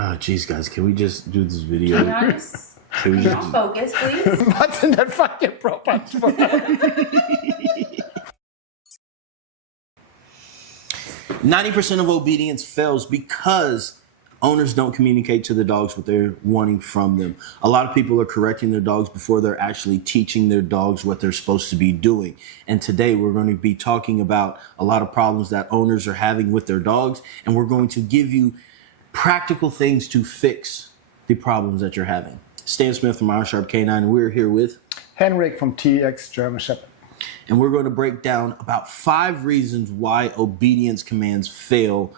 Oh, geez, guys, can we just do this video? Can we just focus, please? What's in that fucking profile? 90% of obedience fails because owners don't communicate to the dogs what they're wanting from them. A lot of people are correcting their dogs before they're actually teaching their dogs what they're supposed to be doing. And today we're going to be talking about a lot of problems that owners are having with their dogs, and we're going to give you practical things to fix the problems that you're having. Stan Smith from Iron Sharp K9, and we're here with Henry from TX German Shepherd. And we're going to break down about 5 reasons why obedience commands fail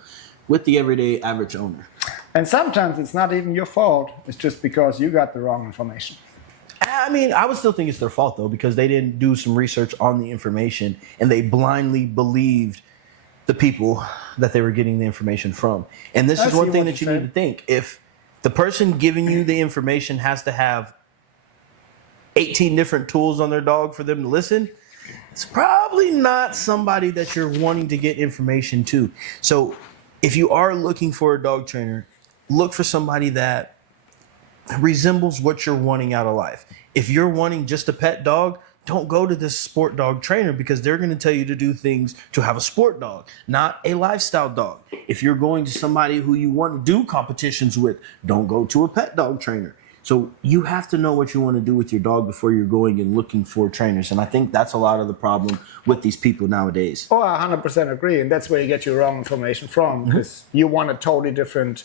with the everyday average owner. And sometimes it's not even your fault. It's just because you got the wrong information. I mean, I would still think it's their fault, though, because they didn't do some research on the information and they blindly believed the people that they were getting the information from. And this is one thing that you need to think. If the person giving you the information has to have 18 different tools on their dog for them to listen, it's probably not somebody that you're wanting to get information to. So if you are looking for a dog trainer, look for somebody that resembles what you're wanting out of life. If you're wanting just a pet dog, don't go to this sport dog trainer because they're going to tell you to do things to have a sport dog, not a lifestyle dog. If you're going to somebody who you want to do competitions with, don't go to a pet dog trainer. So you have to know what you want to do with your dog before you're going and looking for trainers. And I think that's a lot of the problem with these people nowadays. Oh, I 100% agree. And that's where you get your wrong information from. Because you want a totally different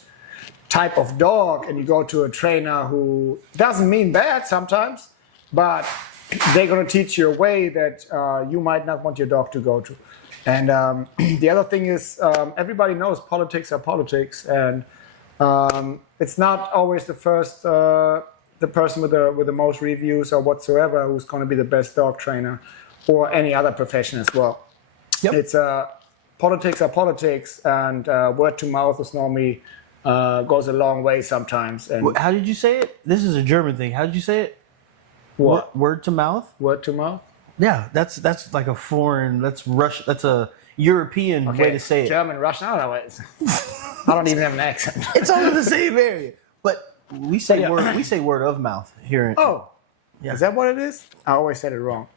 type of dog and you go to a trainer who doesn't mean bad sometimes, but they're going to teach you a way that you might not want your dog to go to. And the other thing is everybody knows politics are politics. And it's not always the person with the most reviews or whatsoever who's going to be the best dog trainer, or any other profession as well. Yep. It's politics are politics, and word to mouth is normally goes a long way sometimes. And how did you say it? This is a German thing. How did you say it? what? Word to mouth? Word to mouth? Yeah, that's like a foreign. That's That's a European way to say it. German, Russian, I don't know. I don't even have an accent. It's all in the same area, but we say word. We say word of mouth here. Oh, yeah. Is that what it is? I always said it wrong.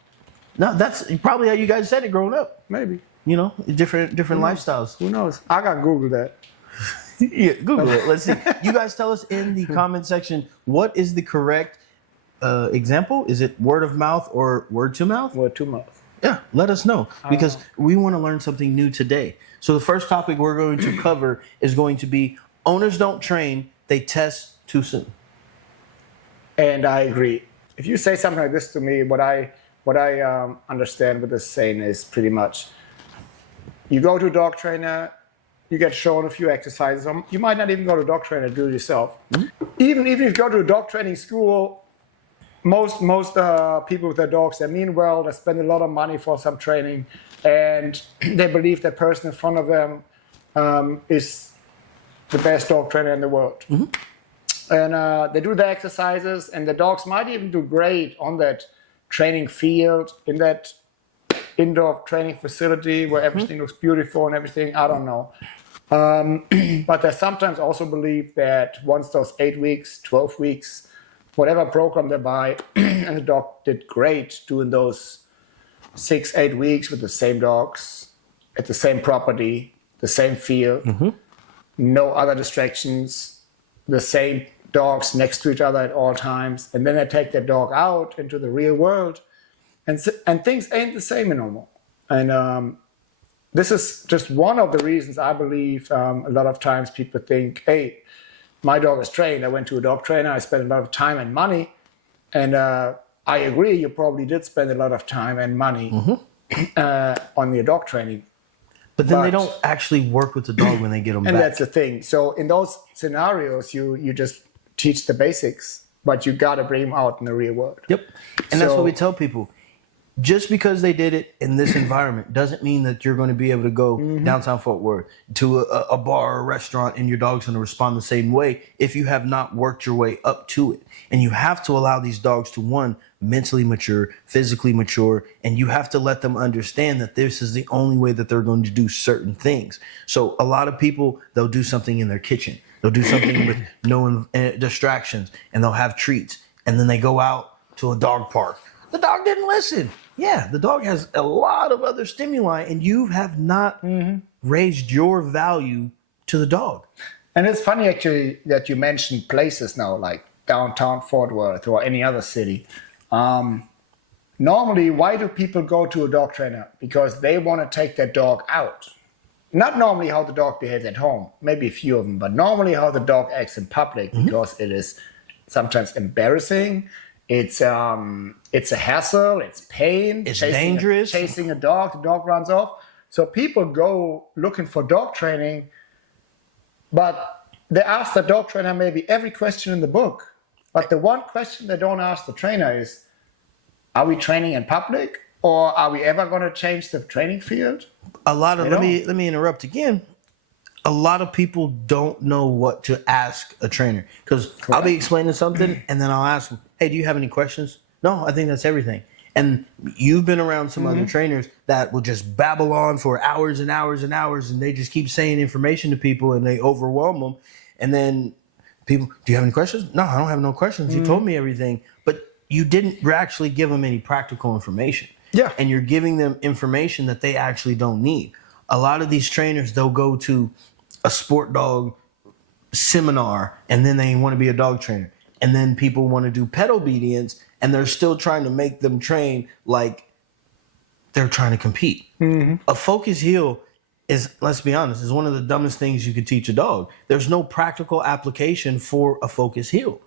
No, that's probably how you guys said it growing up. Maybe. You know, different lifestyles. Who knows? I got Google that. Yeah, Google it. Let's see. You guys tell us in the comment section what is the correct example. Is it word of mouth or word to mouth? Word to mouth. Yeah, let us know because we want to learn something new today. So the first topic we're going to cover is going to be owners don't train, they test too soon. And I agree. If you say something like this to me, what I understand with this saying is pretty much you go to a dog trainer, you get shown a few exercises. You might not even go to a dog trainer, do it yourself. Mm-hmm. Even if you go to a dog training school, most people with their dogs, they mean well, they spend a lot of money for some training, and they believe that person in front of them is the best dog trainer in the world. Mm-hmm. And they do the exercises, and the dogs might even do great on that training field, in that indoor training facility where everything looks beautiful and everything, I don't know. But they sometimes also believe that once those 8 weeks, 12 weeks, whatever program they buy, and the dog did great doing those 6-8 weeks with the same dogs, at the same property, the same field, no other distractions, the same dogs next to each other at all times, and then they take their dog out into the real world, and things ain't the same anymore. And this is just one of the reasons I believe a lot of times people think, hey, my dog is trained. I went to a dog trainer. I spent a lot of time and money. And I agree, you probably did spend a lot of time and money on your dog training. But then they don't actually work with the dog when they get them back. And that's the thing. So in those scenarios, you just teach the basics, but you got to bring them out in the real world. Yep. And that's what we tell people. just because they did it in this environment doesn't mean that you're going to be able to go downtown Fort Worth to a bar or a restaurant and your dog's going to respond the same way if you have not worked your way up to it. And you have to allow these dogs to, one, mentally mature, physically mature, and you have to let them understand that this is the only way that they're going to do certain things. So a lot of people, they'll do something in their kitchen. They'll do something with no distractions, and they'll have treats. And then they go out to a dog park. The dog didn't listen. Yeah, the dog has a lot of other stimuli, and you have not raised your value to the dog. And it's funny, actually, that you mentioned places now, like downtown Fort Worth or any other city. Normally, why do people go to a dog trainer? Because they want to take their dog out. Not normally how the dog behaves at home, maybe a few of them, but normally how the dog acts in public, because it is sometimes embarrassing. It's a hassle, it's pain. It's dangerous. Chasing a dog, the dog runs off. So people go looking for dog training, but they ask the dog trainer maybe every question in the book. But the one question they don't ask the trainer is, are we training in public? Or are we ever going to change the training field? Let me interrupt again. A lot of people don't know what to ask a trainer, because I'll be explaining something and then I'll ask them, hey, do you have any questions? No, I think that's everything. And you've been around some other trainers that will just babble on for hours and hours and hours, and they just keep saying information to people and they overwhelm them. And then people, do you have any questions? No, I don't have no questions. You told me everything, but you didn't actually give them any practical information. Yeah. And you're giving them information that they actually don't need. A lot of these trainers, they'll go to a sport dog seminar and then they want to be a dog trainer. And then people want to do pet obedience and they're still trying to make them train like they're trying to compete. A focus heel is, let's be honest, is one of the dumbest things you could teach a dog. There's no practical application for a focus heel.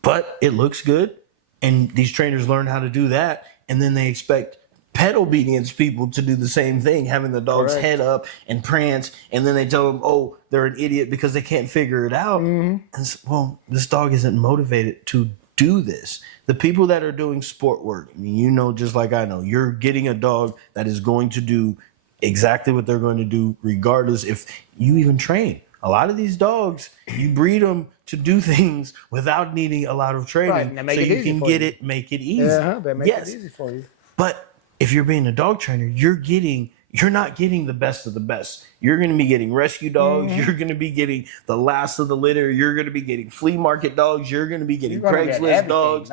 But it looks good. And these trainers learn how to do that. And then they expect pet obedience people to do the same thing, having the dog's head up and prance. And then they tell them, oh, they're an idiot because they can't figure it out. And well, this dog isn't motivated to do this. The people that are doing sport work, I mean, you know, just like I know, you're getting a dog that is going to do exactly what they're going to do, regardless if you even train. A lot of these dogs, you breed them to do things without needing a lot of training, so you can get it, make it easy. They make it easy for you. But if you're being a dog trainer, you're not getting the best of the best. You're going to be getting rescue dogs. You're going to be getting the last of the litter. You're going to be getting flea market dogs. You're going to be getting Craigslist dogs.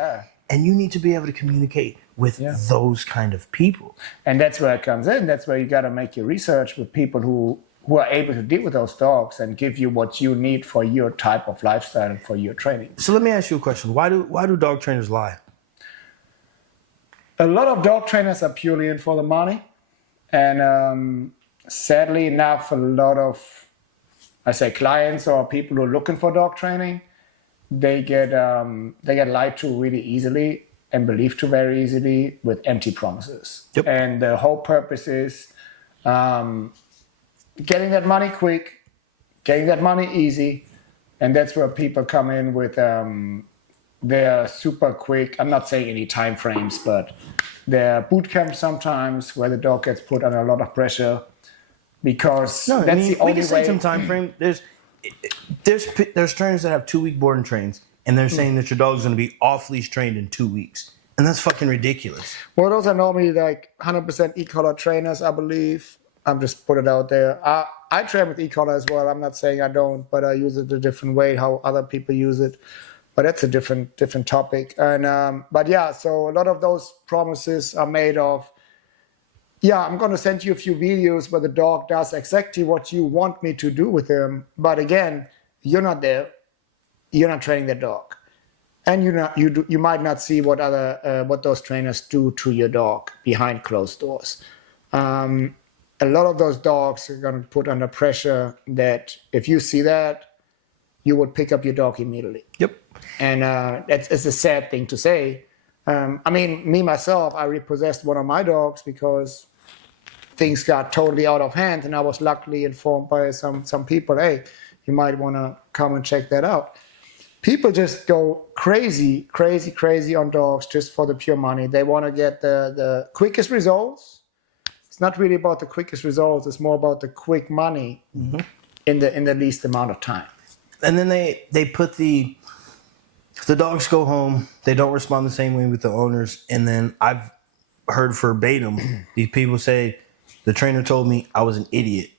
And you need to be able to communicate with those kind of people. And that's where it comes in. That's where you got to make your research with people who are able to deal with those dogs and give you what you need for your type of lifestyle and for your training. So let me ask you a question. Why do dog trainers lie? A lot of dog trainers are purely in for the money. And sadly enough, a lot of, clients or people who are looking for dog training, they get lied to really easily and believed to very easily with empty promises. Yep. And the whole purpose is getting that money quick, getting that money easy. And that's where people come in with their super quick, I'm not saying any time frames, but their boot camp sometimes where the dog gets put under a lot of pressure because the only way. We can say some time frame. There's trainers that have 2-week board and trains, and they're saying that your dog's going to be off leash trained in 2 weeks, and that's fucking ridiculous. Well, those are normally like 100% e-collar trainers, I believe. I'm just put it out there. I train with e-collar as well. I'm not saying I don't, but I use it a different way how other people use it. But that's a different topic. And but yeah, so a lot of those promises are made of, I'm going to send you a few videos where the dog does exactly what you want me to do with him. But again, you're not there. You're not training the dog, and you might not see what those trainers do to your dog behind closed doors. A lot of those dogs are going to put under pressure that if you see that, you would pick up your dog immediately. Yep. And it's a sad thing to say. Me, myself, I repossessed one of my dogs because things got totally out of hand. And I was luckily informed by some people, hey, you might want to come and check that out. people just go crazy on dogs just for the pure money. They want to get the quickest results. It's not really about the quickest results. It's more about the quick money in the least amount of time. And then they put the dogs go home. They don't respond the same way with the owners. And then I've heard verbatim these people say, the trainer told me I was an idiot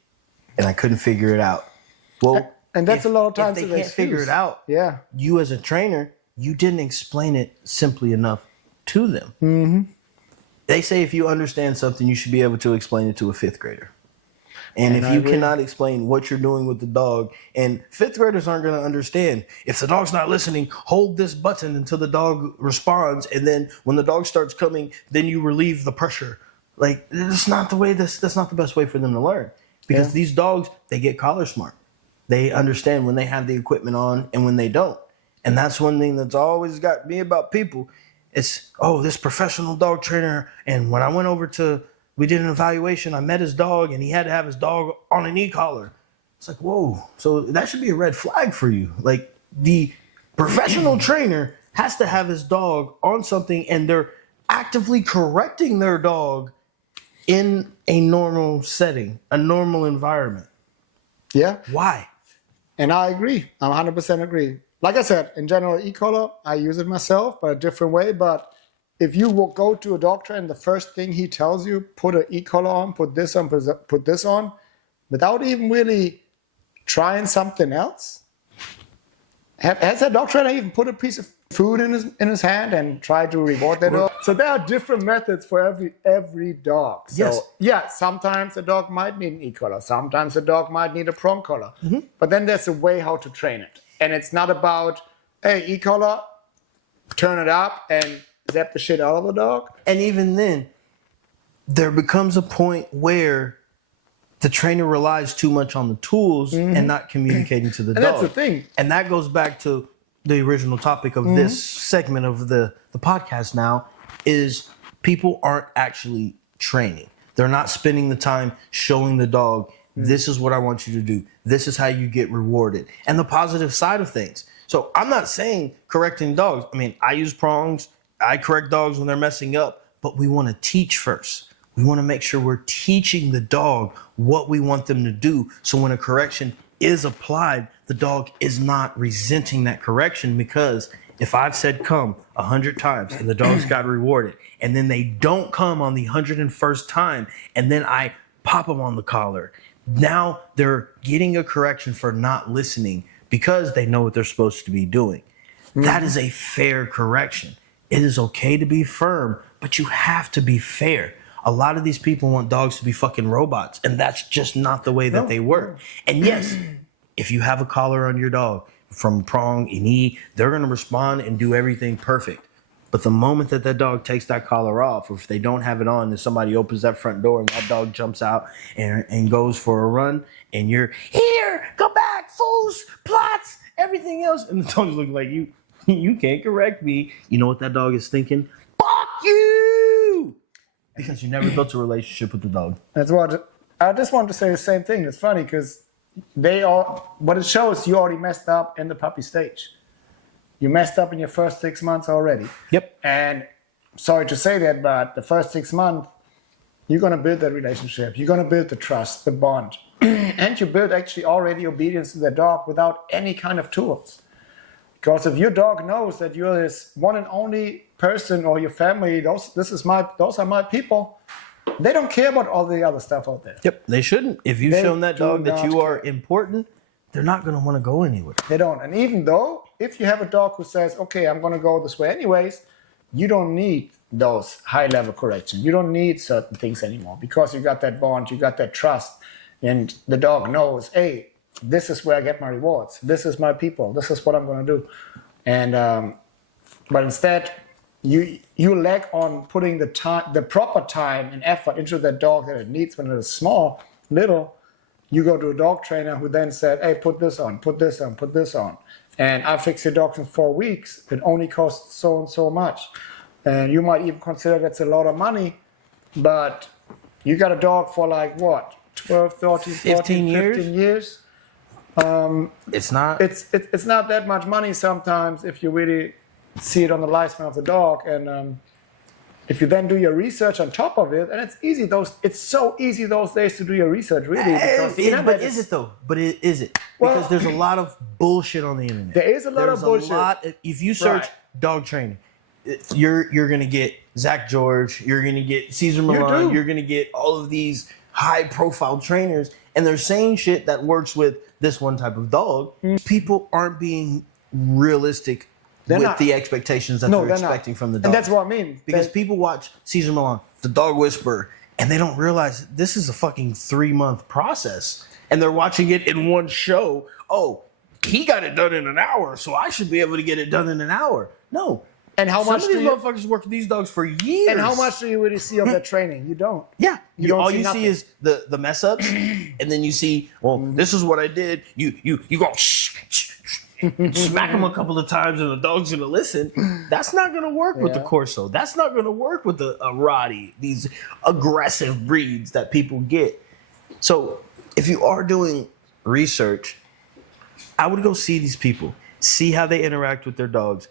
and I couldn't figure it out. Well, and that's a lot of times if they can't figure it out. Yeah, you as a trainer, you didn't explain it simply enough to them. Mm-hmm. They say if you understand something, you should be able to explain it to a fifth grader. And if you cannot explain what you're doing with the dog, and fifth graders aren't going to understand, if the dog's not listening, hold this button until the dog responds, and then when the dog starts coming, then you relieve the pressure. Like, that's not the way. That's not the best way for them to learn, because these dogs, they get collar smart. They understand when they have the equipment on and when they don't. And that's one thing that's always got me about people. It's, this professional dog trainer. And when I went over we did an evaluation, I met his dog and he had to have his dog on an e-collar. It's like, whoa. So that should be a red flag for you. Like, the professional trainer has to have his dog on something and they're actively correcting their dog in a normal setting, a normal environment. Yeah. Why? And I agree. I 100% agree. Like I said, in general, e-collar, I use it myself, but a different way. But if you will go to a dog trainer, the first thing he tells you, put an e-collar on, put this on, put this on, without even really trying something else. Has that dog trainer even put a piece of food in his hand and tried to reward that dog? So there are different methods for every dog. So Yes. yeah, sometimes a dog might need an e-collar. Sometimes a dog might need a prong collar. Mm-hmm. But then there's a way how to train it. And it's not about, hey, e-collar, turn it up and zap the shit out of the dog. And even then, there becomes a point where the trainer relies too much on the tools and not communicating to the dog. And that's the thing. And that goes back to the original topic of this segment of the podcast now, is people aren't actually training. They're not spending the time showing the dog, this is what I want you to do. This is how you get rewarded. And the positive side of things. So I'm not saying correcting dogs. I mean, I use prongs. I correct dogs when they're messing up. But we want to teach first. We want to make sure we're teaching the dog what we want them to do. So when a correction is applied, the dog is not resenting that correction, because if I've said come 100 times and the dog's got rewarded, and then they don't come on the 101st time, and then I pop them on the collar, now they're getting a correction for not listening because they know what they're supposed to be doing. That is a fair correction. It is okay to be firm, but you have to be fair. A lot of these people want dogs to be fucking robots, and that's just not the way that they work. And yes, if you have a collar on your dog from prong and knee, they're going to respond and do everything perfect. But the moment that dog takes that collar off, or if they don't have it on and somebody opens that front door and that dog jumps out and goes for a run, and you're, here, go back, fools, plots, everything else. And the dog's looking like, you can't correct me. You know what that dog is thinking? Fuck you! Because you never built a relationship with the dog. That's what I just wanted to say. The same thing. It's funny because what it shows, you already messed up in the puppy stage. You messed up in your first 6 months already. Yep. And sorry to say that, but the first 6 months, you're going to build that relationship. You're going to build the trust, the bond. And you build actually already obedience to the dog without any kind of tools. Because if your dog knows that you're his one and only person, or your family, those are my people, they don't care about all the other stuff out there. Yep, they shouldn't. If you've shown that dog that you are important, they're not going to want to go anywhere. They don't. And even though, if you have a dog who says, okay, I'm going to go this way anyways, you don't need those high-level corrections. You don't need certain things anymore, because you got that bond, you got that trust, and the dog knows, hey, this is where I get my rewards. This is my people. This is what I'm going to do. And but instead, you lack on putting the proper time and effort into that dog that it needs when it is small, little. You go to a dog trainer who then said, hey, put this on, put this on, put this on. And I fix your dog in 4 weeks. It only costs so and so much. And you might even consider that's a lot of money, but you got a dog for like what? 12, 13, 14, 15 years? It's not. It's not that much money sometimes if you really see it on the lifespan of the dog, and if you then do your research on top of it, and it's easy. It's so easy those days to do your research, really. Because the internet but is it though? But is it? Because there's a lot of bullshit on the internet. There is a lot of bullshit. If you search dog training, you're gonna get Zach George. You're gonna get Cesar Millan. You're gonna get all of these high-profile trainers, and they're saying shit that works with this one type of dog. People aren't being realistic with the expectations that they're expecting from the dog. And that's what I mean. Because people watch Cesar Millan, the dog whisperer, and they don't realize this is a fucking 3-month process. And they're watching it in one show. Oh, he got it done in an hour, so I should be able to get it done in an hour. No. And how much some of these motherfuckers work with these dogs for years. And how much do you really see of their training? You don't. Yeah. All you see is the mess ups, and then you see, well, this is what I did. You go smack him a couple of times, and the dog's gonna listen. That's not gonna work with the Corso. That's not gonna work with a Rottie. These aggressive breeds that people get. So if you are doing research, I would go see these people, see how they interact with their dogs.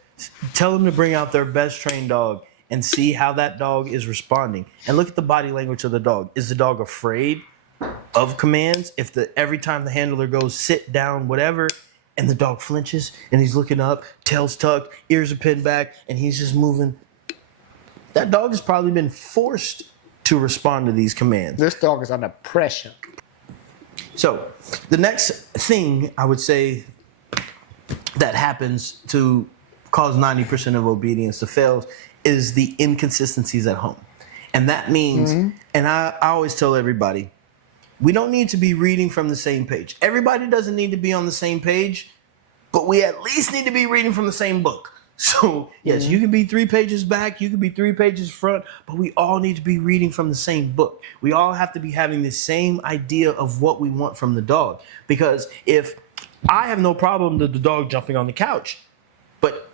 Tell them to bring out their best trained dog and see how that dog is responding. And look at the body language of the dog. Is the dog afraid of commands? If every time the handler goes sit down, whatever, and the dog flinches and he's looking up, tail's tucked, ears are pinned back, and he's just moving, that dog has probably been forced to respond to these commands. This dog is under pressure. So the next thing I would say that happens to cause 90% of obedience to fail is the inconsistencies at home. And that means, and I always tell everybody, we don't need to be reading from the same page. Everybody doesn't need to be on the same page, but we at least need to be reading from the same book. So yes, you can be 3 pages back, you can be 3 pages front, but we all need to be reading from the same book. We all have to be having the same idea of what we want from the dog. Because if I have no problem with the dog jumping on the couch, but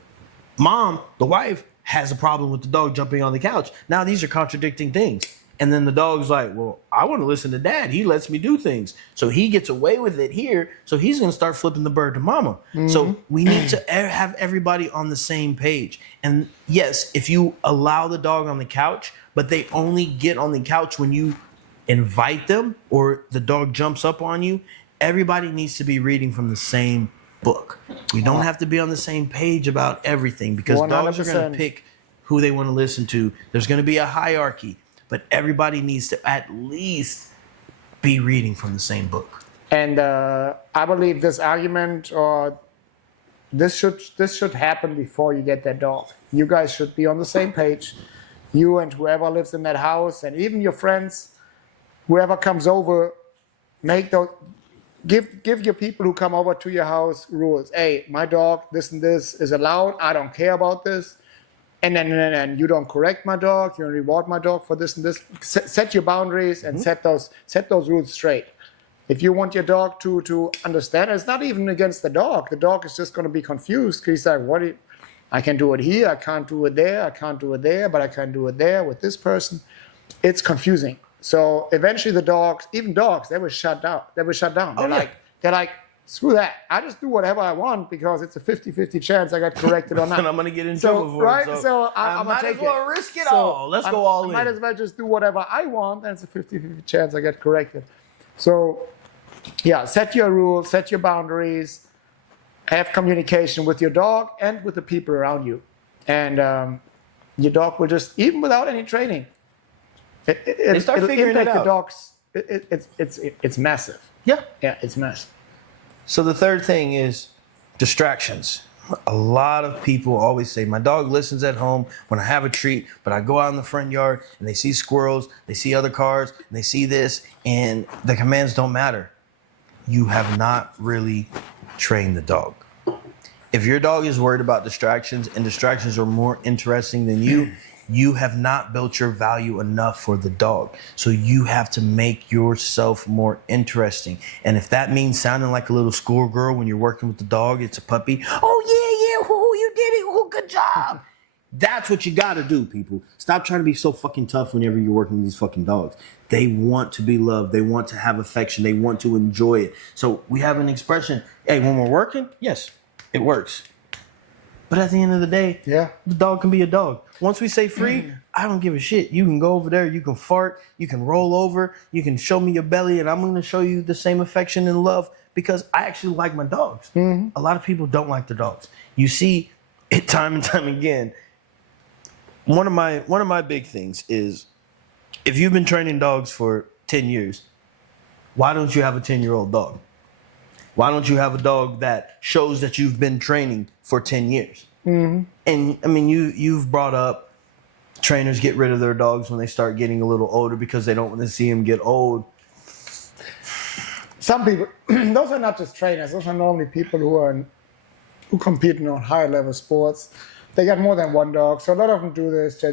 mom, the wife, has a problem with the dog jumping on the couch. Now these are contradicting things. And then the dog's like, well, I want to listen to dad. He lets me do things. So he gets away with it here. So he's going to start flipping the bird to mama. So we need to have everybody on the same page. And yes, if you allow the dog on the couch, but they only get on the couch when you invite them or the dog jumps up on you, everybody needs to be reading from the same book. We don't have to be on the same page about everything because 100%. Dogs are going to pick who they want to listen to. There's going to be a hierarchy, but everybody needs to at least be reading from the same book. And I believe this argument or this should happen before you get that dog. You guys should be on the same page. You and whoever lives in that house, and even your friends, whoever comes over, give your people who come over to your house rules. Hey, my dog, this and this is allowed. I don't care about this. And then you don't correct my dog. You don't reward my dog for this and this. Set your boundaries and set those rules straight. If you want your dog to understand, it's not even against the dog. The dog is just going to be confused. He's like, I can do it here. I can't do it there. I can't do it there, but I can do it there with this person. It's confusing. So eventually the dogs, even dogs, they were shut down. They're like, screw that. I just do whatever I want because it's a 50-50 chance I got corrected or not. And I'm going to get in trouble for it. So I'm going to take it. Might as well risk it all. Let's go all in. I might as well just do whatever I want and it's a 50-50 chance I get corrected. So yeah, set your rules, set your boundaries, have communication with your dog and with the people around you. And your dog will just, even without any training, it'll impact the dogs. It's massive. Yeah, it's massive. So the third thing is distractions. A lot of people always say, my dog listens at home when I have a treat, but I go out in the front yard and they see squirrels, they see other cars, and they see this, and the commands don't matter. You have not really trained the dog. If your dog is worried about distractions and distractions are more interesting than you, you have not built your value enough for the dog. So you have to make yourself more interesting. And if that means sounding like a little schoolgirl when you're working with the dog, it's a puppy. Oh, yeah, you did it. Oh, good job. That's what you gotta do, people. Stop trying to be so fucking tough whenever you're working with these fucking dogs. They want to be loved. They want to have affection. They want to enjoy it. So we have an expression, hey, when we're working, yes, it works. But at the end of the day, the dog can be a dog. Once we say free, I don't give a shit. You can go over there, you can fart, you can roll over, you can show me your belly, and I'm going to show you the same affection and love because I actually like my dogs. A lot of people don't like their dogs. You see it time and time again. One of my big things is if you've been training dogs for 10 years, why don't you have a 10-year-old dog? Why don't you have a dog that shows that you've been training for 10 years? And I mean, you've brought up trainers get rid of their dogs when they start getting a little older because they don't want to see them get old. Some people, those are not just trainers. Those are normally people who compete in higher level sports. They got more than one dog, so a lot of them do this.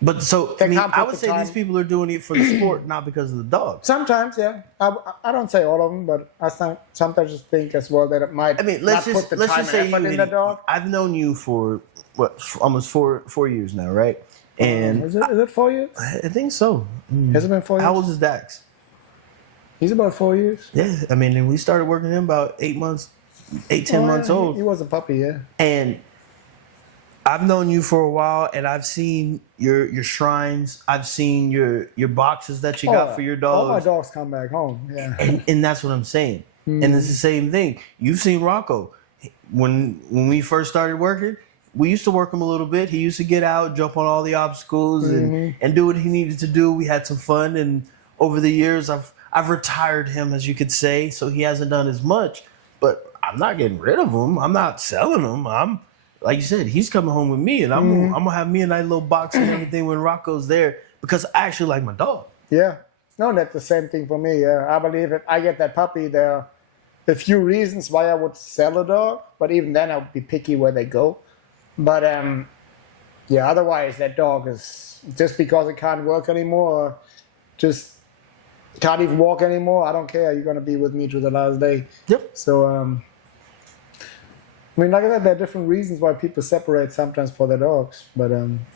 But so I mean, I would say these people are doing it for the sport, not because of the dog. Sometimes, yeah. I don't say all of them, but I sometimes just think as well that it might. I mean, let's just say in the dog. I've known you for almost four years now, right? And is it 4 years? I think so. Has it been 4 years? How old is Dax? He's about 4 years. Yeah, I mean, and we started working him about 10 months old. He was a puppy, yeah. And I've known you for a while, and I've seen your shrines. I've seen your boxes that you got for your dogs. All my dogs come back home, yeah. And that's what I'm saying. And it's the same thing. You've seen Rocco. When we first started working, we used to work him a little bit. He used to get out, jump on all the obstacles, and do what he needed to do. We had some fun, and over the years, I've retired him, as you could say, so he hasn't done as much. But I'm not getting rid of him. I'm not selling him. I'm like you said, he's coming home with me, and I'm gonna have me a nice little box and everything when Rocco's there because I actually like my dog. Yeah, no, that's the same thing for me. Yeah, I believe if I get that puppy, there are a few reasons why I would sell a dog, but even then I would be picky where they go. But yeah, otherwise that dog is just because it can't work anymore, or just can't even walk anymore. I don't care. You're gonna be with me to the last day. Yep. So I mean, like I said, there are different reasons why people separate sometimes for their dogs. But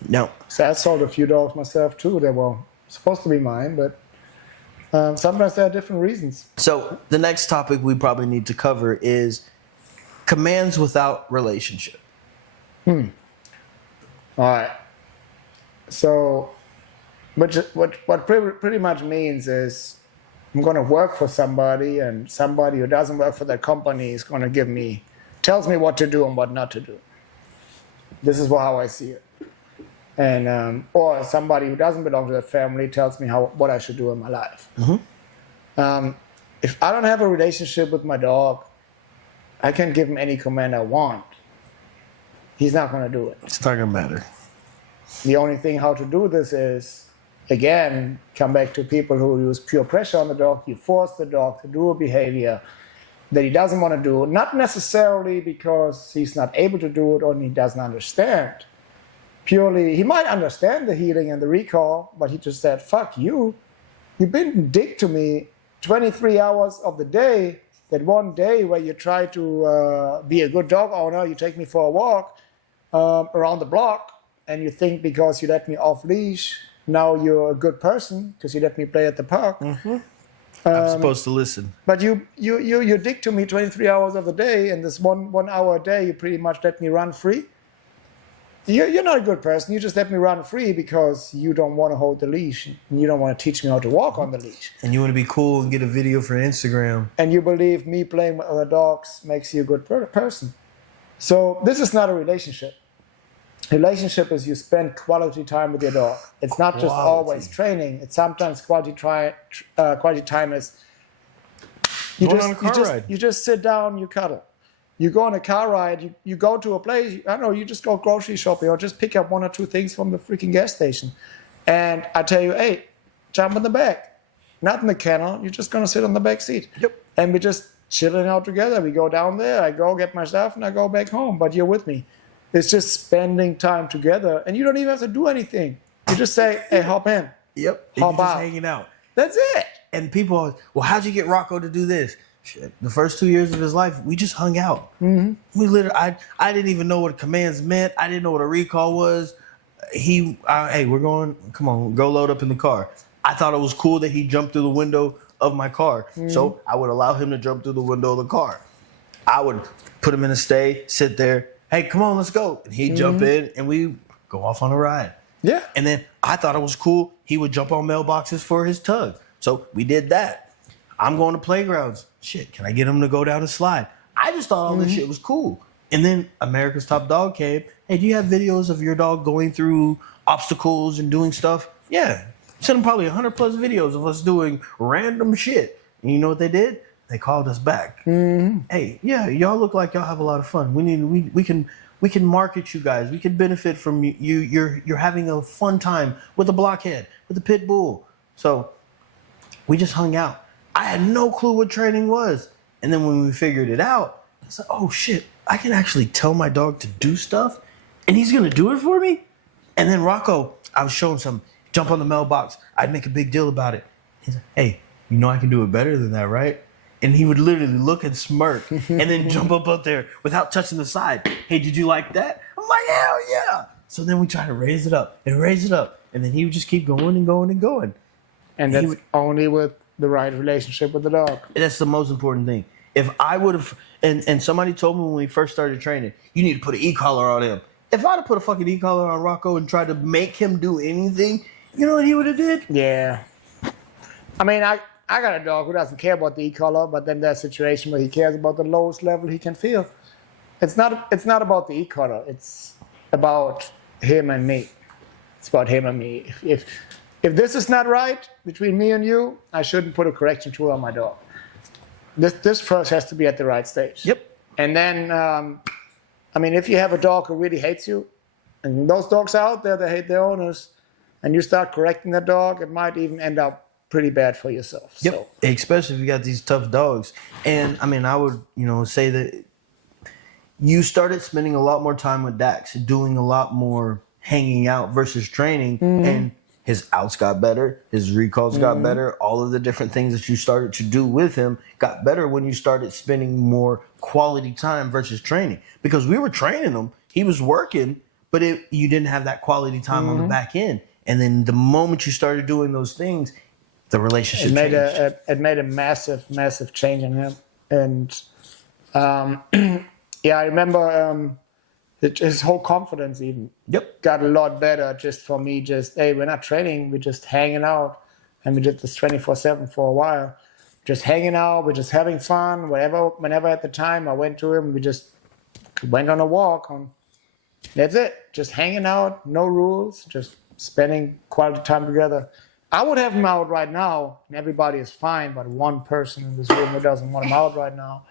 no. So I sold a few dogs myself too. They were supposed to be mine, but sometimes there are different reasons. So the next topic we probably need to cover is commands without relationship. All right. So, what pretty much means is I'm going to work for somebody, and somebody who doesn't work for that company is going to tells me what to do and what not to do. This is how I see it. And or somebody who doesn't belong to that family tells me what I should do in my life. If I don't have a relationship with my dog, I can give him any command I want. He's not going to do it. It's not going to matter. The only thing how to do this is, again, come back to people who use pure pressure on the dog. You force the dog to do a behavior that he doesn't want to do, not necessarily because he's not able to do it or he doesn't understand. Purely, he might understand the healing and the recall, but he just said, fuck you. You've been a dick to me 23 hours of the day. That one day where you try to be a good dog owner, you take me for a walk around the block, and you think because you let me off leash, now you're a good person because you let me play at the park. I'm supposed to listen. But you dick to me 23 hours of the day, and this one hour a day, you pretty much let me run free. You're not a good person. You just let me run free because you don't want to hold the leash and you don't want to teach me how to walk on the leash. And you want to be cool and get a video for Instagram. And you believe me playing with other dogs makes you a good person. So this is not a relationship. Relationship is you spend quality time with your dog. It's not just always training. It's sometimes quality time is you just sit down, you cuddle. You go on a car ride, you go to a place, I don't know, you just go grocery shopping or just pick up one or two things from the freaking gas station. And I tell you, hey, jump in the back. Not in the kennel, you're just going to sit on the back seat. Yep. And we're just chilling out together. We go down there, I go get my stuff, and I go back home, but you're with me. It's just spending time together, and you don't even have to do anything. You just say, hey, hop in. Yep. Hop You're just out. hanging out. That's it. And people are, well, how'd you get Rocco to do this? shit, the first 2 years of his life, we just hung out. We literally, I didn't even know what commands meant. I didn't know what a recall was. Hey, we're going. Come on, go load up in the car. I thought it was cool that he jumped through the window of my car, so I would allow him to jump through the window of the car. I would put him in a stay, sit there. Hey, come on, let's go. And he'd jump in, and we go off on a ride. Yeah. And then I thought it was cool. He would jump on mailboxes for his tug. So we did that. I'm going to playgrounds. Shit, can I get him to go down a slide? I just thought all this shit was cool. And then America's Top Dog came. Hey, do you have videos of your dog going through obstacles and doing stuff? Yeah. Sent them probably 100 plus videos of us doing random shit. And you know what they did? They called us back. Hey, yeah, y'all look like y'all have a lot of fun. We can market you guys. We can benefit from you. You're having a fun time with a blockhead, with a pit bull. So we just hung out. I had no clue what training was. And then when we figured it out, I said, oh shit, I can actually tell my dog to do stuff and he's gonna do it for me? And then Rocco, I was showing some jump on the mailbox. I'd make a big deal about it. He's like, hey, you know I can do it better than that, right? And he would literally look and smirk and then jump up there without touching the side. Hey, did you like that? I'm like, hell yeah. So then we try to raise it up. And then he would just keep going and going and going. And that's only with the right relationship with the dog. That's the most important thing. If I would have, and somebody told me when we first started training, you need to put an e-collar on him. If I'd have put a fucking e-collar on Rocco and tried to make him do anything, you know what he would have did? Yeah. I mean, I got a dog who doesn't care about the e-collar, but then there's a situation where he cares about the lowest level he can feel. It's not about the e-collar. It's about him and me. It's about him and me. If this is not right between me and you, I shouldn't put a correction tool on my dog. This first has to be at the right stage. Yep. And then, I mean, if you have a dog who really hates you, and those dogs out there that hate their owners, and you start correcting that dog, it might even end up pretty bad for yourself. Yep. So. Especially if you got these tough dogs. And I mean, I would, say that you started spending a lot more time with Dax, doing a lot more hanging out versus training, and his outs got better, his recalls got better, all of the different things that you started to do with him got better when you started spending more quality time versus training. Because we were training him, he was working, but you didn't have that quality time on the back end. And then the moment you started doing those things, the relationship changed. It made a massive, massive change in him. And yeah, I remember his whole confidence even got a lot better just for me. Hey, we're not training, we're just hanging out. And we did this 24/7 for a while. Just hanging out, we're just having fun. Whenever at the time I went to him, we just went on a walk. That's it. Just hanging out, no rules, just spending quality time together. I would have him out right now, and everybody is fine, but one person in this room who doesn't want him out right now.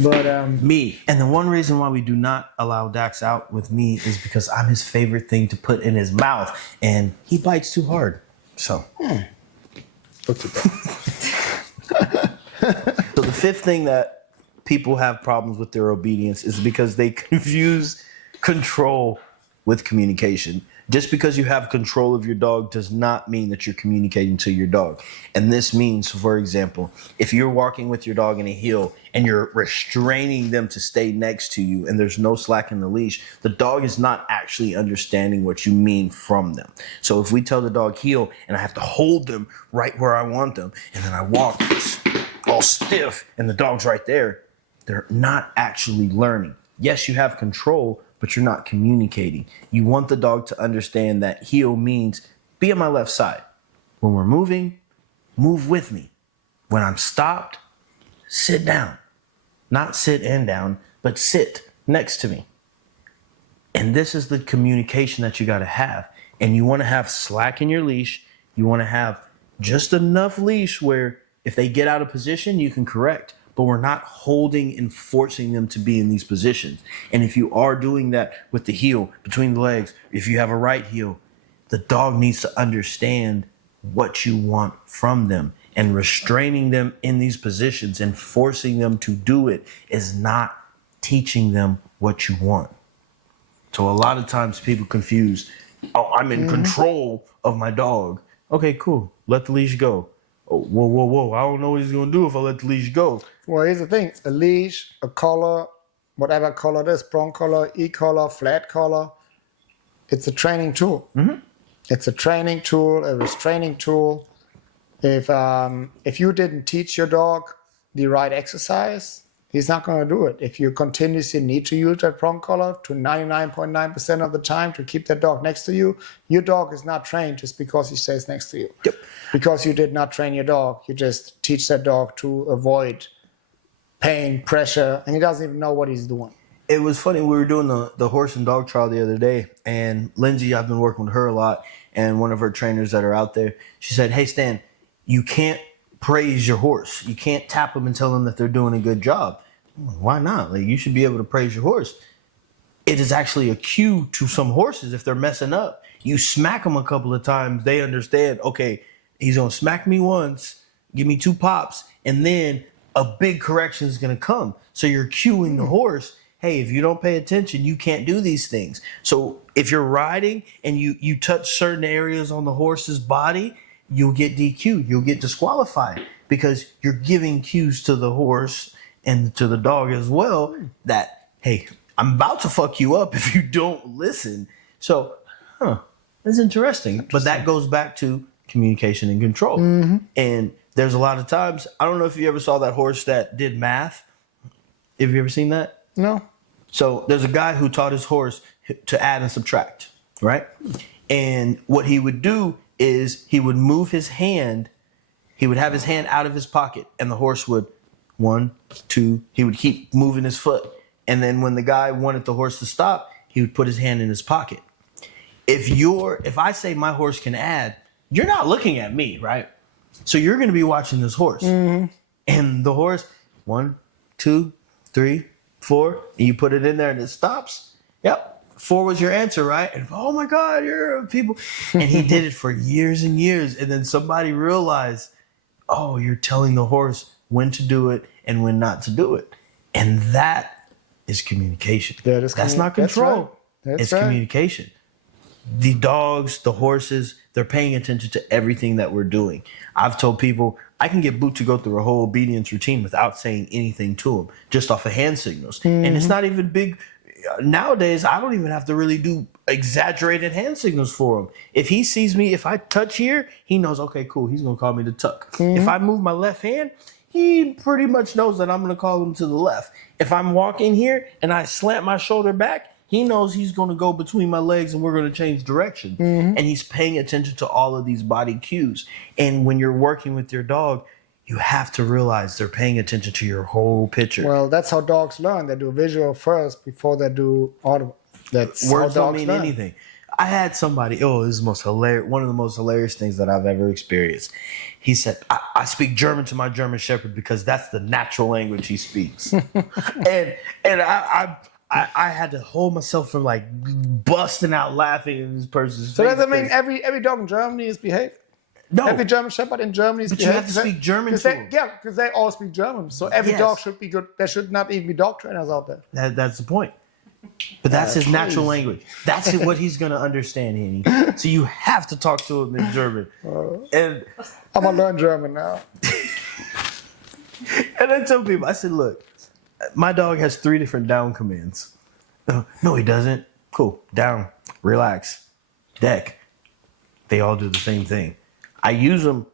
But me. And the one reason why we do not allow Dax out with me is because I'm his favorite thing to put in his mouth, and he bites too hard. So, So the fifth thing that people have problems with their obedience is because they confuse control with communication. Just because you have control of your dog does not mean that you're communicating to your dog. And this means, for example, if you're walking with your dog in a heel and you're restraining them to stay next to you and there's no slack in the leash, the dog is not actually understanding what you mean from them. So if we tell the dog heel and I have to hold them right where I want them, and then I walk all stiff and the dog's right there, they're not actually learning. Yes, you have control, but you're not communicating. You want the dog to understand that heel means be on my left side. When we're moving, move with me. When I'm stopped, sit down. Not sit and down, but sit next to me. And this is the communication that you got to have. And you want to have slack in your leash. You want to have just enough leash where if they get out of position, you can correct. But we're not holding and forcing them to be in these positions. And if you are doing that with the heel between the legs, if you have a right heel, the dog needs to understand what you want from them. And restraining them in these positions and forcing them to do it is not teaching them what you want. So a lot of times people confuse, oh, I'm in control of my dog. Okay, cool. Let the leash go. oh, whoa, I don't know what he's going to do if I let the leash go. Well, here's the thing. A leash, a collar, whatever collar it is, prong collar, e-collar, flat collar, it's a training tool. Mm-hmm. It's a training tool, a restraining tool. If you didn't teach your dog the right exercise, he's not going to do it. If you continuously need to use that prong collar to 99.9% of the time to keep that dog next to you, your dog is not trained just because he stays next to you. Yep. Because you did not train your dog. You just teach that dog to avoid pain, pressure, and he doesn't even know what he's doing. It was funny. We were doing the horse and dog trial the other day, and Lindsay, I've been working with her a lot, and one of her trainers that are out there, she said, hey, Stan, you can't praise your horse. You can't tap them and tell them that they're doing a good job. Why not? Like, you should be able to praise your horse. It is actually a cue to some horses if they're messing up. You smack them a couple of times, they understand, okay, he's going to smack me once, give me 2 pops, and then a big correction is going to come. So you're cueing the horse, hey, if you don't pay attention, you can't do these things. So if you're riding and you touch certain areas on the horse's body, you'll get DQ'd. You'll get disqualified because you're giving cues to the horse and to the dog as well that, hey, I'm about to fuck you up if you don't listen. So, that's interesting. But that goes back to communication and control. Mm-hmm. And there's a lot of times, I don't know if you ever saw that horse that did math. Have you ever seen that? No. So there's a guy who taught his horse to add and subtract, right? And what he would do is he would move his hand. He would have his hand out of his pocket, and the horse would 1, 2. He would keep moving his foot. And then when the guy wanted the horse to stop, he would put his hand in his pocket. If I say my horse can add, you're not looking at me, right? So you're going to be watching this horse. Mm-hmm. And the horse, 1, 2, 3, 4, and you put it in there and it stops. Yep. 4 was your answer, right? And oh my God, you're people. And he did it for years and years. And then somebody realized, oh, you're telling the horse when to do it and when not to do it. And that is communication. That's not control. It's communication. The dogs, the horses, they're paying attention to everything that we're doing. I've told people I can get Boot to go through a whole obedience routine without saying anything to him, just off of hand signals. Mm-hmm. And it's not even big. Nowadays, I don't even have to really do exaggerated hand signals for him. If he sees me, if I touch here, he knows, okay, cool, he's going to call me to tuck. Mm-hmm. If I move my left hand, he pretty much knows that I'm going to call him to the left. If I'm walking here and I slant my shoulder back, he knows he's going to go between my legs and we're going to change direction. Mm-hmm. And he's paying attention to all of these body cues. And when you're working with your dog, you have to realize they're paying attention to your whole picture. Well, that's how dogs learn. They do visual first before they do audible. That's words don't mean anything. I had somebody, this is one of the most hilarious things that I've ever experienced. He said, I speak German to my German Shepherd because that's the natural language he speaks. and I had to hold myself from like busting out laughing in this person's face. So does that mean every dog in Germany is behaved? No. Every German Shepherd in Germany is behaved? But you have to speak German to them. Yeah, because they all speak German. So every dog should be good. There should not even be dog trainers out there. That's the point. But that's his natural language. That's what he's going to understand, Henny. So you have to talk to him in German. And I'm going to learn German now. And I tell people, I said, look, my dog has 3 different down commands. No, he doesn't. Cool. Down. Relax. Deck. They all do the same thing. I use them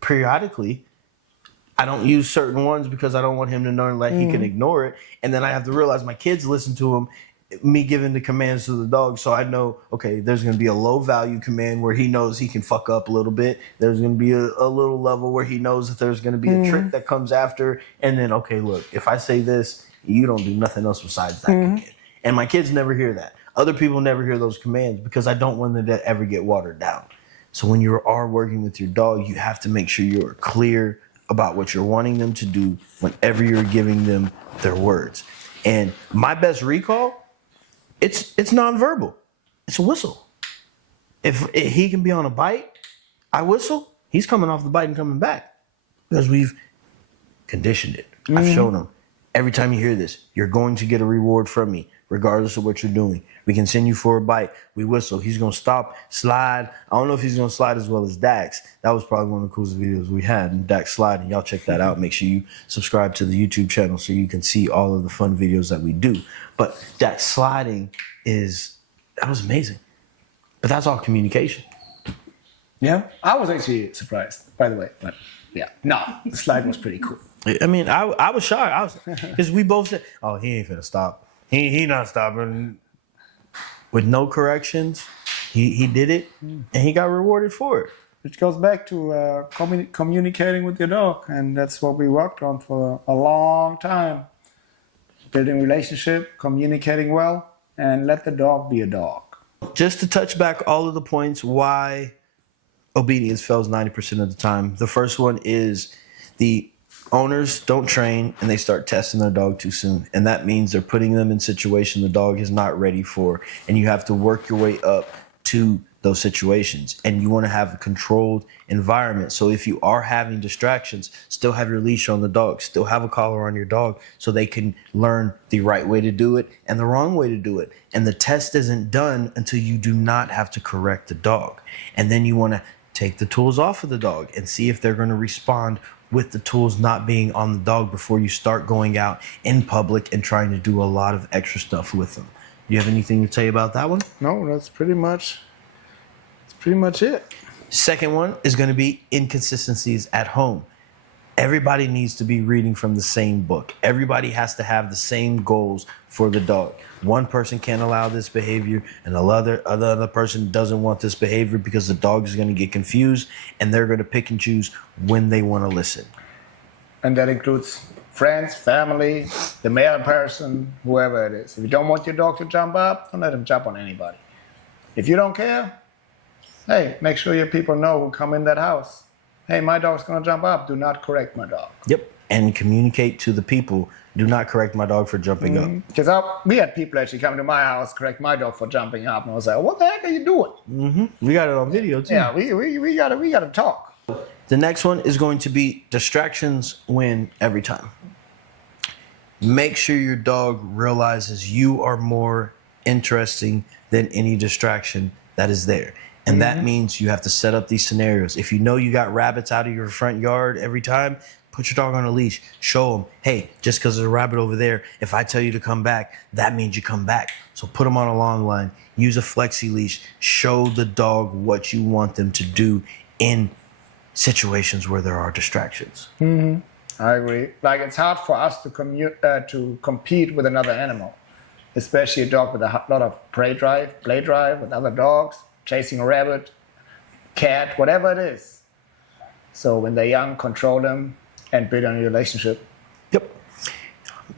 periodically. I don't use certain ones because I don't want him to know that he can ignore it. And then I have to realize my kids listen to him, me giving the commands to the dog. So I know, okay, there's going to be a low value command where he knows he can fuck up a little bit. There's going to be a little level where he knows that there's going to be a trick that comes after. And then, okay, look, if I say this, you don't do nothing else besides that command. And my kids never hear that. Other people never hear those commands because I don't want them to ever get watered down. So when you are working with your dog, you have to make sure you're clear about what you're wanting them to do whenever you're giving them their words. And my best recall, it's nonverbal. It's a whistle. If he can be on a bite, I whistle, he's coming off the bite and coming back because we've conditioned it. I've shown him, every time you hear this, you're going to get a reward from me. regardless of what you're doing. We can send you for a bite. We whistle. He's going to stop, slide. I don't know if he's going to slide as well as Dax. That was probably one of the coolest videos we had, and Dax sliding. Y'all check that out. Make sure you subscribe to the YouTube channel so you can see all of the fun videos that we do. But Dax sliding that was amazing. But that's all communication. Yeah, I was actually surprised, by the way. But yeah, no, the slide was pretty cool. I mean, I was shocked. Because we both said, "Oh, he ain't finna stop. He not stopping." With no corrections, he did it, and he got rewarded for it. Which goes back to communicating with your dog, and that's what we worked on for a long time. Building relationship, communicating well, and let the dog be a dog. Just to touch back all of the points why obedience fails 90% of the time. The first one is the owners don't train and they start testing their dog too soon. And that means they're putting them in situations the dog is not ready for. And you have to work your way up to those situations. And you want to have a controlled environment. So if you are having distractions, still have your leash on the dog, still have a collar on your dog so they can learn the right way to do it and the wrong way to do it. And the test isn't done until you do not have to correct the dog. And then you want to take the tools off of the dog and see if they're going to respond with the tools not being on the dog before you start going out in public and trying to do a lot of extra stuff with them. You have anything to say about that one? No, that's pretty much it. Second one is going to be inconsistencies at home. Everybody needs to be reading from the same book. Everybody has to have the same goals for the dog. One person can't allow this behavior and another person doesn't want this behavior because the dog is going to get confused and they're going to pick and choose when they want to listen. And that includes friends, family, the male person, whoever it is. If you don't want your dog to jump up, don't let him jump on anybody. If you don't care, hey, make sure your people know who come in that house. Hey, my dog's going to jump up. Do not correct my dog. Yep. And communicate to the people. Do not correct my dog for jumping up. Because we had people actually come to my house, correct my dog for jumping up. And I was like, what the heck are you doing? Mm-hmm. We got it on video, too. Yeah, we got to talk. The next one is going to be distractions win every time. Make sure your dog realizes you are more interesting than any distraction that is there. And that means you have to set up these scenarios. If you know you got rabbits out of your front yard every time, put your dog on a leash. Show them, hey, just because there's a rabbit over there, if I tell you to come back, that means you come back. So put them on a long line. Use a flexi leash. Show the dog what you want them to do in situations where there are distractions. Mm-hmm. I agree. Like, it's hard for us to compete with another animal, especially a dog with a lot of play drive with other dogs. Chasing a rabbit, cat, whatever it is. So when they're young, control them and build on your relationship. Yep.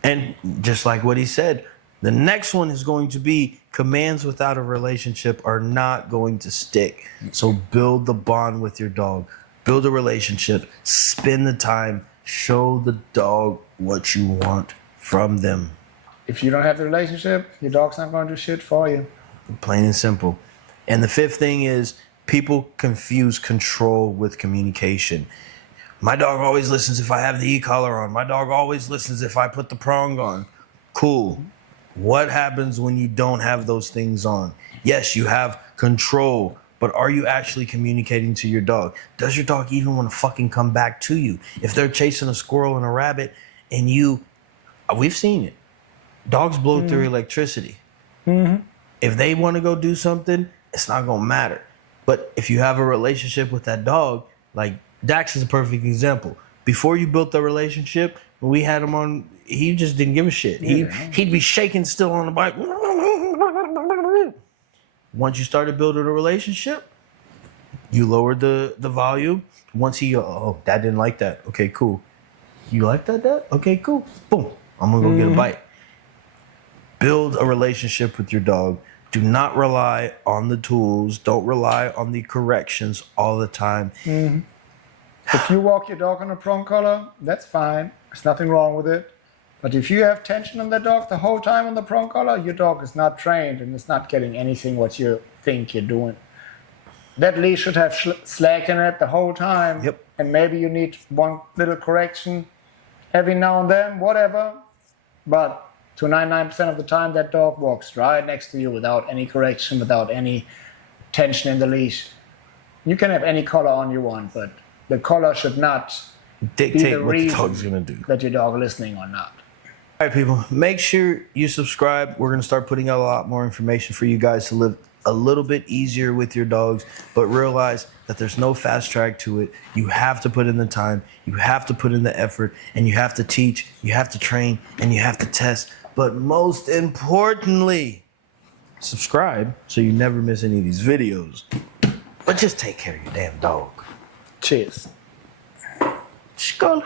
And just like what he said, the next one is going to be commands without a relationship are not going to stick. So build the bond with your dog. Build a relationship. Spend the time. Show the dog what you want from them. If you don't have the relationship, your dog's not going to do shit for you. Plain and simple. And the fifth thing is people confuse control with communication. My dog always listens if I have the e-collar on. My dog always listens if I put the prong on. Cool. What happens when you don't have those things on? Yes, you have control, but are you actually communicating to your dog? Does your dog even want to fucking come back to you? If they're chasing a squirrel and a rabbit and we've seen it. Dogs blow through electricity. Mm-hmm. If they want to go do something, it's not going to matter. But if you have a relationship with that dog, like Dax is a perfect example. Before you built the relationship, when we had him on, he just didn't give a shit. He'd be shaking still on the bike. Once you started building a relationship, you lowered the volume. Once Dad didn't like that. Okay, cool. You like that, Dad? Okay, cool. Boom. I'm going to go get a bite. Build a relationship with your dog. Do not rely on the tools. Don't rely on the corrections all the time. Mm-hmm. If you walk your dog on a prong collar, that's fine. There's nothing wrong with it. But if you have tension on the dog the whole time on the prong collar, your dog is not trained and is not getting anything what you think you're doing. That leash should have slack in it the whole time. Yep. And maybe you need one little correction every now and then, whatever. But to 99% of the time, that dog walks right next to you without any correction, without any tension in the leash. You can have any collar on you want, but the collar should not be Dictate the what the reason dog's gonna do. that your dog is listening or not. All right, people, make sure you subscribe. We're gonna start putting out a lot more information for you guys to live a little bit easier with your dogs, but realize that there's no fast track to it. You have to put in the time, you have to put in the effort, and you have to teach, you have to train, and you have to test. But most importantly, subscribe so you never miss any of these videos. But just take care of your damn dog. Cheers. Skull.